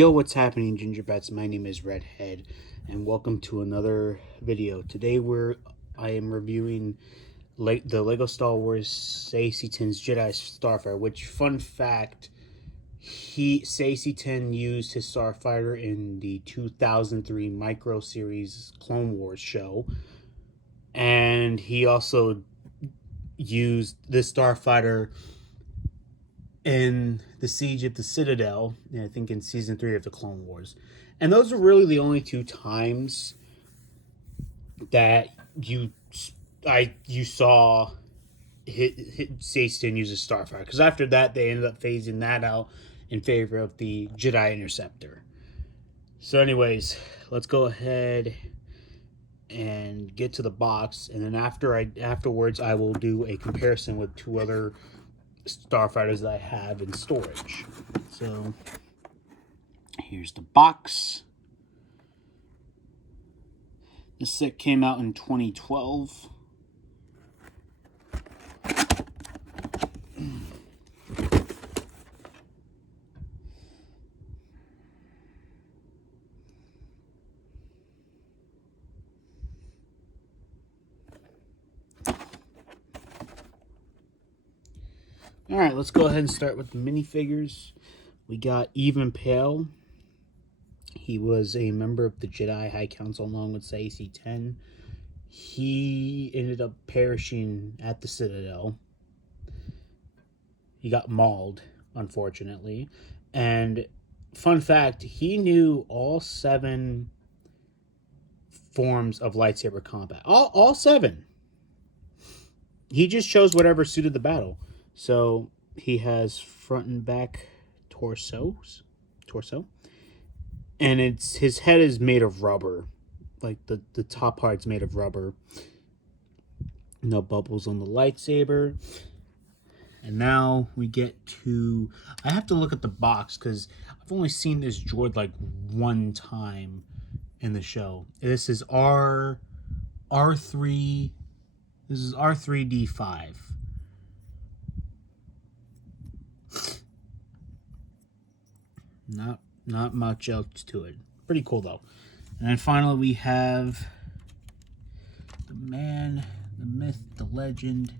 Yo, what's happening, Gingerbreads? My name is Redhead, and welcome to another video. Today, I am reviewing the Lego Star Wars Saesee Tiin's Jedi Starfighter. Which, fun fact, Saesee Tiin used his Starfighter in the 2003 Micro Series Clone Wars show, and he also used this Starfighter in the Siege of the Citadel, I think in season 3 of the Clone Wars. And those are really the only two times that you saw Saesee use a Starfighter. Because after that, they ended up phasing that out in favor of the Jedi Interceptor. So anyways, let's go ahead and get to the box, and then afterwards I will do a comparison with two other Starfighters that I have in storage. So here's the box. This set came out in 2012. Alright, let's go ahead and start with the minifigures. We got Even Pale. He was a member of the Jedi High Council along with Saesee Tiin. He ended up perishing at the Citadel. He got mauled, unfortunately. And fun fact, he knew all 7 forms of lightsaber combat. All 7. He just chose whatever suited the battle. So he has front and back torso, and his head is made of rubber, like the top part's made of rubber. No bubbles on the lightsaber. And now we get to, I have to look at the box because I've only seen this droid like one time in the show. This is R3. This is R3D5. Not much else to it. Pretty cool though. And then finally we have the man, the myth, the legend,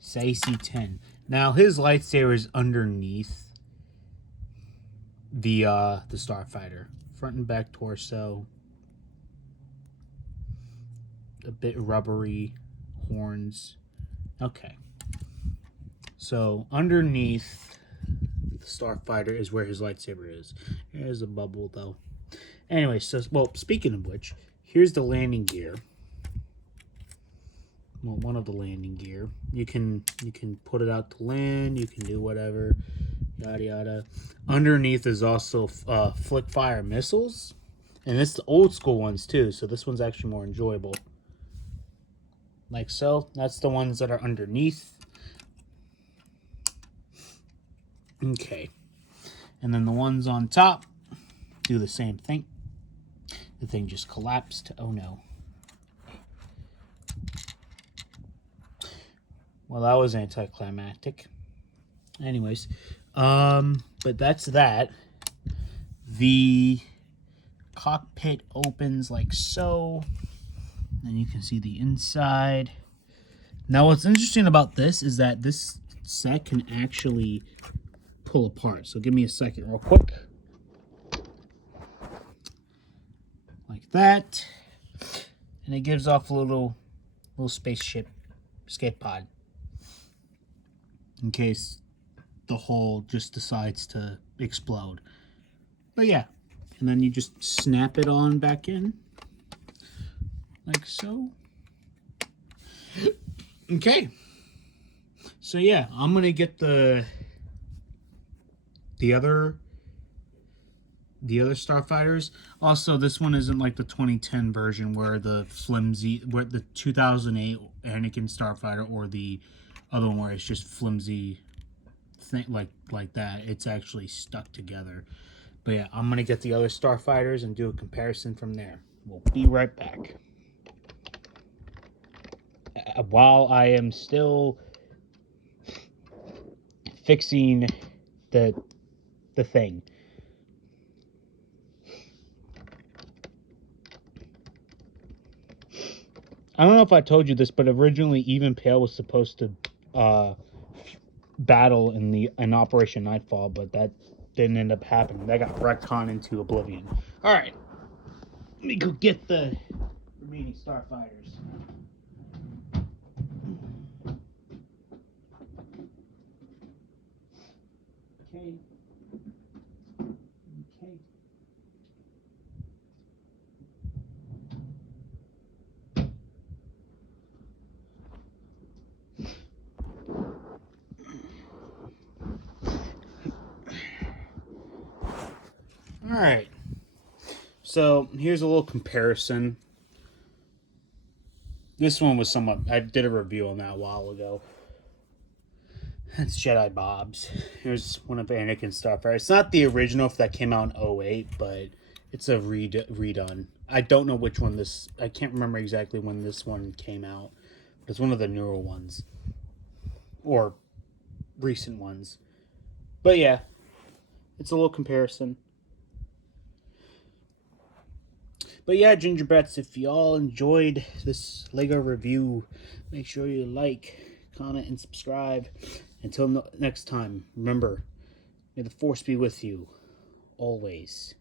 Saesee Tiin. Now his lightsaber is underneath the Starfighter. Front and back torso. A bit rubbery horns. Okay. So underneath the Starfighter is where his lightsaber is. There's a bubble though. Anyway, so speaking of which, here's the landing gear. Well, one of the landing gear. You can put it out to land. You can do whatever. Yada yada. Underneath is also flick fire missiles, and it's the old school ones too. So this one's actually more enjoyable. Like so. That's the ones that are underneath. Okay, and then the ones on top do the same thing. The thing just collapsed. Oh no. Well, that was anticlimactic. Anyways, but that's that. The cockpit opens like so, and you can see the inside. Now, what's interesting about this is that this set can actually pull apart. So give me a second real quick. Like that. And it gives off a little spaceship escape pod. In case the hull just decides to explode. But yeah. And then you just snap it on back in. Like so. Okay. So yeah, I'm going to get the other Starfighters. Also, this one isn't like the 2010 version where the 2008 Anakin Starfighter or the other one where it's just flimsy thing like that. It's actually stuck together. But yeah, I'm gonna get the other Starfighters and do a comparison from there. We'll be right back. While I am still fixing the the thing. I don't know if I told you this, but originally Even Pale was supposed to battle in Operation Nightfall, but that didn't end up happening. That got retconned into oblivion. All right, let me go get the remaining Starfighters. Okay. Okay. All right. So here's a little comparison. This one was somewhat. I did a review on that a while ago. It's Jedi Bob's. Here's one of Anakin's Starfighter. It's not the original that came out in 08, but it's a redone. I don't know which one this. I can't remember exactly when this one came out. But it's one of the newer ones. Or recent ones. But yeah, it's a little comparison. But yeah, Gingerbreads, if y'all enjoyed this Lego review, make sure you like, comment, and subscribe. Until next time, remember, may the Force be with you always.